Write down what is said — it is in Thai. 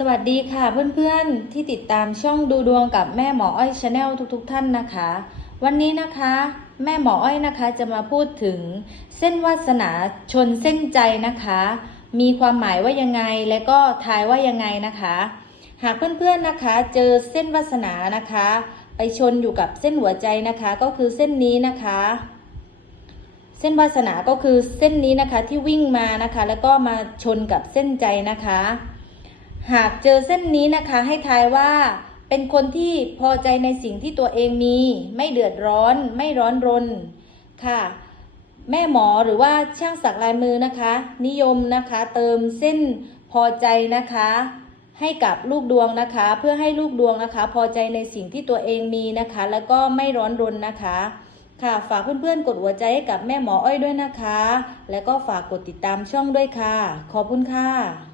สวัสดีค่ะเพื่อนๆที่ติดตามช่องดูดวงกับแม่หมออ้อยชาแนลทุกๆ ท่านนะคะ วันนี้นะคะ แม่หมออ้อยนะคะจะมาพูดถึงเส้นวาสนาชนเส้นใจนะคะ มีความหมายว่ายังไงและก็ทายว่ายังไงนะคะ หากเพื่อนๆนะคะเจอเส้นวาสนานะคะ ไปชนอยู่กับเส้นหัวใจนะคะ ก็คือเส้นนี้นะคะ เส้นวาสนาก็คือเส้นนี้นะคะที่วิ่งมานะคะ แล้วก็มาชนกับเส้นใจนะคะ หากเจอเส้นนี้นะคะให้ทายว่า เป็นคนที่พอใจในสิ่งที่ตัวเองมี ไม่เดือดร้อน ไม่ร้อนรนค่ะ แม่หมอหรือว่าช่างสักลายมือนะคะ นิยมนะคะเติมเส้นพอใจนะคะ ให้กับลูกดวงนะคะ เพื่อให้ลูกดวงนะคะ พอใจในสิ่งที่ตัวเองมีนะคะ แล้วก็ไม่ร้อนรนนะคะค่ะ ฝากเพื่อนๆ กดหัวใจให้กับแม่หมออ้อยด้วยนะคะ แล้วก็ฝากกดติดตามช่องด้วยค่ะ ขอบคุณค่ะ